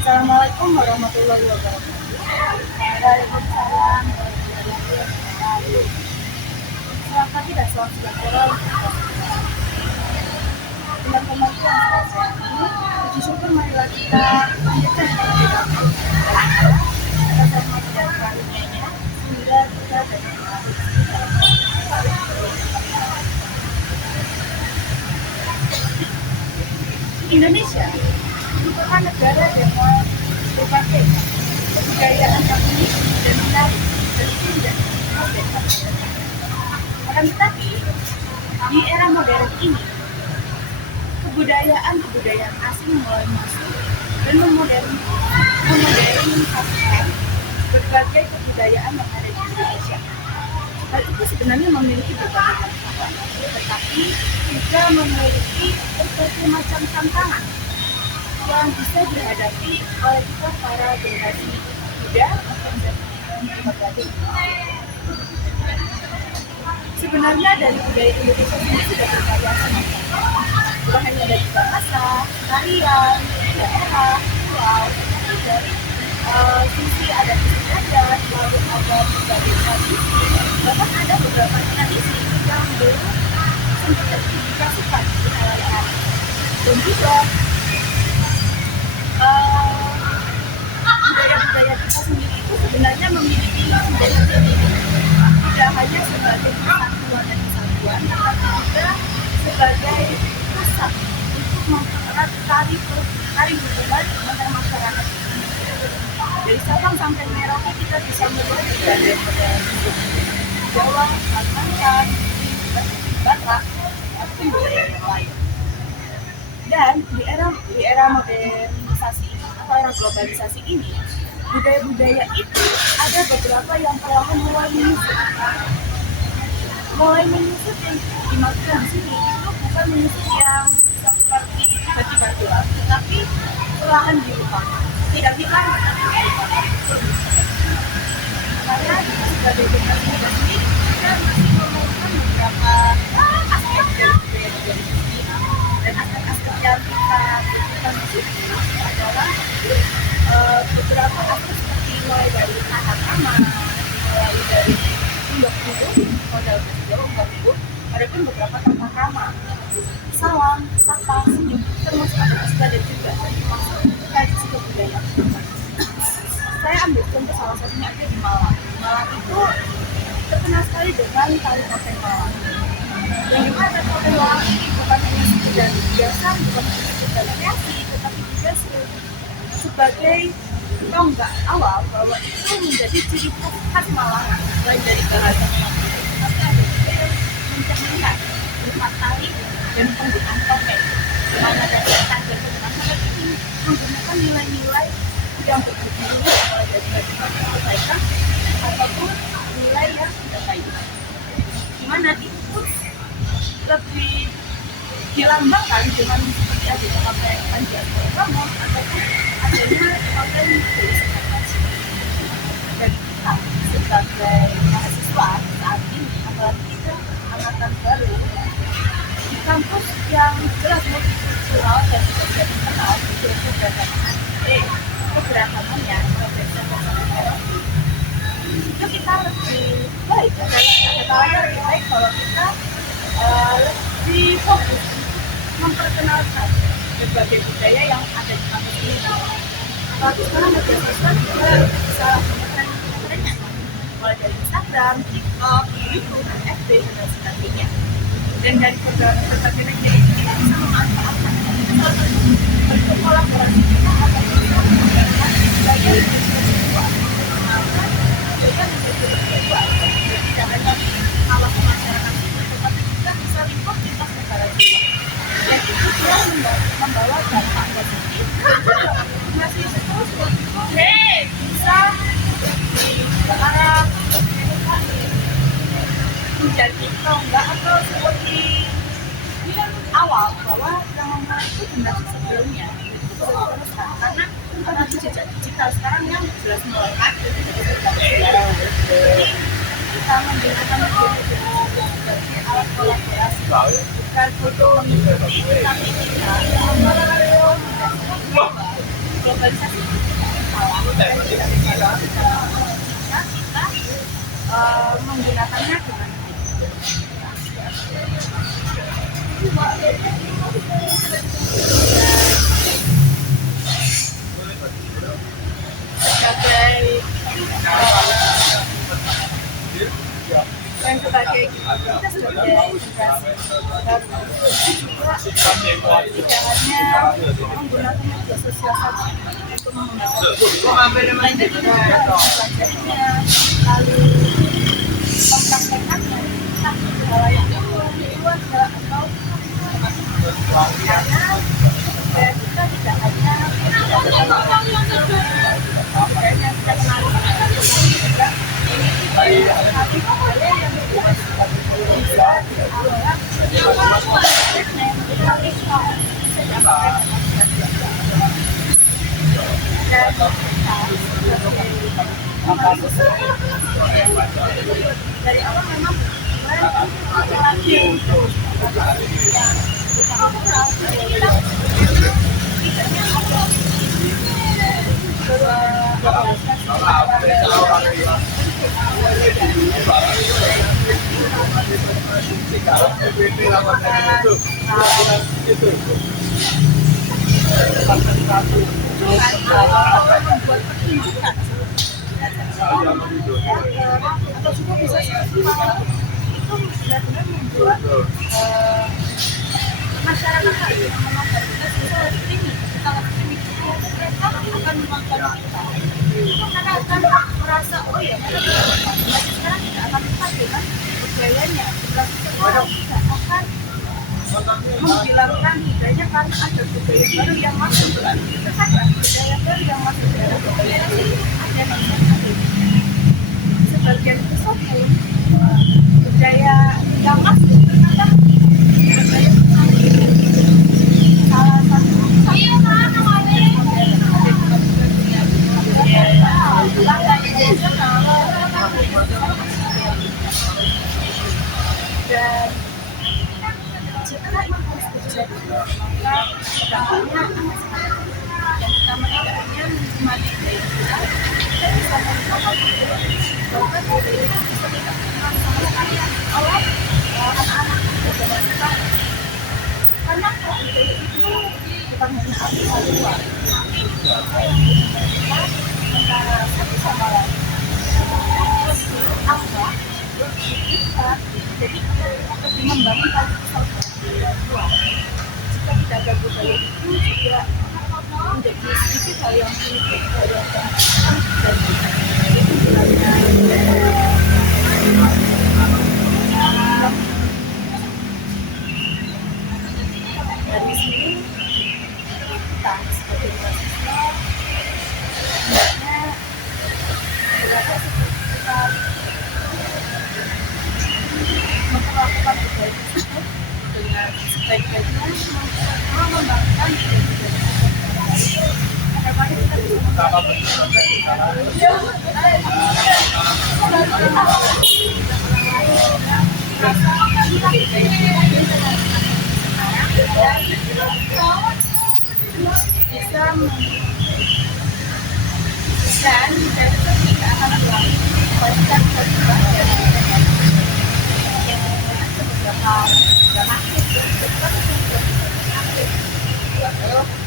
Assalamualaikum warahmatullahi wabarakatuh. Waalaikumsalam warahmatullahi wabarakatuh. Selamat pagi dan selamat sejahtera untuk kita semua. Dengan kemampuan saya ini, puji syukur marilah kita lanjutkan kita sama dan karunia-Nya sehingga kita dapat Indonesia merupakan negara dengan berbagai kebudayaan yang unik dan menarik dan indah. Akan tetapi, di era modern ini, kebudayaan asing mulai masuk dan memodernisasikan berbagai kebudayaan yang ada di Indonesia. Hal itu sebenarnya memiliki berbagai manfaat, tetapi juga memiliki berbagai macam tantangan yang bisa dihadapi oleh kita para generasi muda dan berbagai. Sebenarnya dari budaya Indonesia sendiri sudah bervariasi, bukan hanya dari bahasa, tarian, daerah, pulau, tapi dari sisi adat istiadat, lalu ada berbagai tradisi, bahkan ada beberapa tradisi yang belum sempat teraplikasikan di sehari-hari. Dan juga budaya-budaya kita sendiri itu sebenarnya memiliki budaya sendiri, tidak hanya sebagai persatuan dan kesatuan, tetapi juga sebagai pusat untuk mempererat tali hubungan antar masyarakat. Dari Sabang sampai Merauke kita bisa melihat budaya-budaya Jawa, Kalimantan, Batak, ataupun budaya yang lain. Dan di era modernisasi atau era globalisasi ini, budaya-budaya itu ada beberapa yang perlahan mulai menyusut yang dimaksudkan di sini itu bukan menyusut yang seperti tiba-tiba hilang, tetapi perlahan dilupakan. Tidak hilang, tetapi dilupakan. Karena sebagai generasi muda sendiri, kita masih memerlukan beberapa aspek dari budaya-budaya ini, dan aspek-aspek yang kita butuhkan di sini adalah beberapa aspek seperti mulai dari tata krama, mulai dari induk-induk, modal berjawa, unggah-ungguh, ada pun beberapa tata krama, salam, sapa, senyum, termasuk adat dan juga termasuk tradisi kebudayaan. Saya ambil contoh salah satunya aja di Malang. Malang itu terkenal sekali dengan tari topeng Malang. Dan juga tari topeng Malang ini bukan hanya sekedar biasa, bukan hanya sekedar kreasi, tetapi juga sebagai tonggak awal bahwa itu menjadi ciri khas Malang, selain dari bahasa Malang, tapi ada juga yang mencerminkan berupa tari dan penggunaan topeng, di mana dari standar penggunaan ini menggunakan nilai-nilai yang berbeda, mulai dari bagaimana kebaikan ataupun nilai yang tidak baik, di mana itu lebih dilambangkan dengan seperti adanya topeng Panjalu ataupun adanya topeng Dewi. Dan kita sebagai mahasiswa saat ini, apalagi kita angkatan baru di kampus yang jelas multikultural dan juga dikenal dengan keberagamannya, itu kita lebih baik, ada lebih baik kalau kita lebih fokus memperkenalkan berbagai budaya yang ada di kampus ini. Apalagi sekarang media sosial juga bisa menggunakan trennya, mulai dari Instagram, TikTok, YouTube, FB, dan sebagainya. Dan dari berbagai media ini kita bisa memanfaatkan berkolaborasi kita akan bisa menggunakan budaya Indonesia, mengenalkan budaya Indonesia, jadi tidak hanya kawasan masyarakat sipil, tetapi juga bisa lingkup lintas negara juga. Dan itu dia membawa dampak positif dan juga masih terus bisa ke arah menjadi tonggak atau seperti awal bahwa yang nomor itu generasi sebelumnya itu bisa diteruskan, karena jejak digital sekarang yang jelas melekat, jadi kita menggunakan media sebagai alat kolaborasi, bukan untuk mengikuti, tapi kita Gimana gimana? Sebagai dan sebagai kita sebagai generasi baru juga tidak hanya menggunakan media sosial saja untuk mengembangkan lainnya juga mempelajarinya lalu mempraktekkannya entah itu halayak keluarga atau karena budaya kita tidak hanya budaya kita kenali juga tapi budaya yang bisa dianggap dari awal memang membuat pertunjukan atau juga bisa seperti itu benar-benar membuat masyarakat yang menonton kita bisa streaming. Kalau streaming itu mereka akan menonton kita karena akan merasa oh ya sekarang tidak akan tepat dengan budayanya sekarang tidak akan menghilangkan budayanya karena ada budaya baru yang masuk terkadang budaya baru yang masuk dalam budaya itu ada namanya sebagian besar pun budaya yang masuk terkadang budaya salah satu dan jika itu terjadi maka dampaknya akan sangat yang pertama tidak hanya menikmati kita bisa melihat bahkan budaya itu bisa kita kenal sama sekali oleh anak-anak zaman sekarang karena budaya itu bukan hanya aturan luar tapi apa yang kita antara satu sama lain apa kita jadi lebih membangun tali persaudaraan jika tidak ada budaya itu juga menjadi sedikit hal yang sulit dan itu jelasnya dari sini kita sebagai mahasiswa hendaknya berada seperti kita memperlakukan budaya tersebut dengan sebaik-baiknya mengembangkan bagaimana kita bisa dan dari itu tidak akan berlalu kita bisa berubah dari beberapa aktif